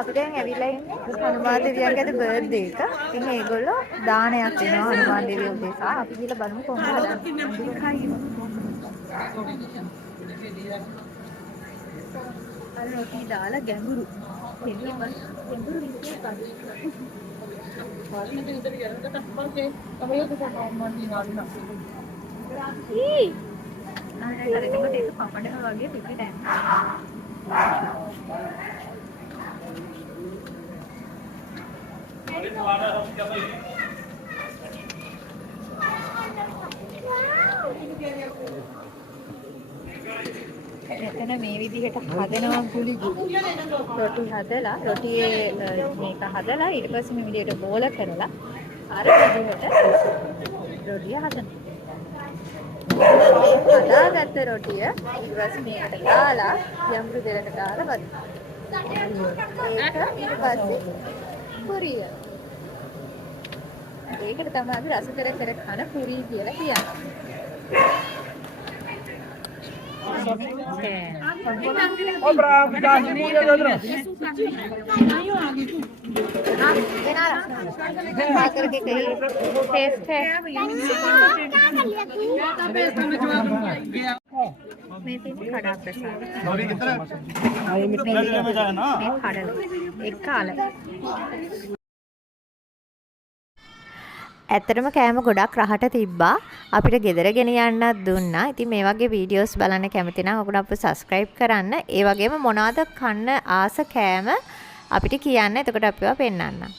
අපි දැන් ඇවිල්ලා ඉන්නේ හනුමාන් දෙවියන්ගේ බර්ත්ඩේ එක. ඉතින් ඒගොල්ලෝ දානයක් දෙනවා හනුමාන් දෙවියෝ උදෙසා. අපි ගිහලා බලමු කොහොමද හදන්නේ. අර රොටි දාලා ගැඹුරු. ගැඹුරු විදියට පාරමිත විතර යනකට තමයි තමයි ඔක සම්මානී නාලිනා. ඊ අර එතකොට ඒක පපඩම වගේ පිටට එතන මේ විදිහට හදනවා ගුලි රොටි හදලා රොටියේ මේක හදලා ඊට පස්සේ මේ විදිහට බෝල කරලා අර විදිහට රොටිය හදනවා. හදාගත්ත රොටිය ඊට පස්සේ මේකට දාලා යම්රු දෙලට දාලා බදිනවා. ඒක ඊට පස්සේ පුරිය. ඒකට තමයි අපි රස කර කර කන පුරිය කියලා කියන්නේ. Oh, bravo, dai, pure vedrò. मैं तो खड़ा प्रसाद अभी कितना में जाए ना मैं खड़ा एक काला ඇත්තටම කෑම ගොඩක් රහට තිබ්බා. අපිට ගෙදර ගෙන යන්නත් දුන්නා. ඉතින් මේ වගේ වීඩියෝස් බලන්න කැමති නම් ඔයගොල්ලෝ අපිව සබ්ස්ක්‍රයිබ් කරන්න. ඒ වගේම මොනවද කන්න ආස කෑම අපිට කියන්න. එතකොට අපිව පෙන්නන්නම්.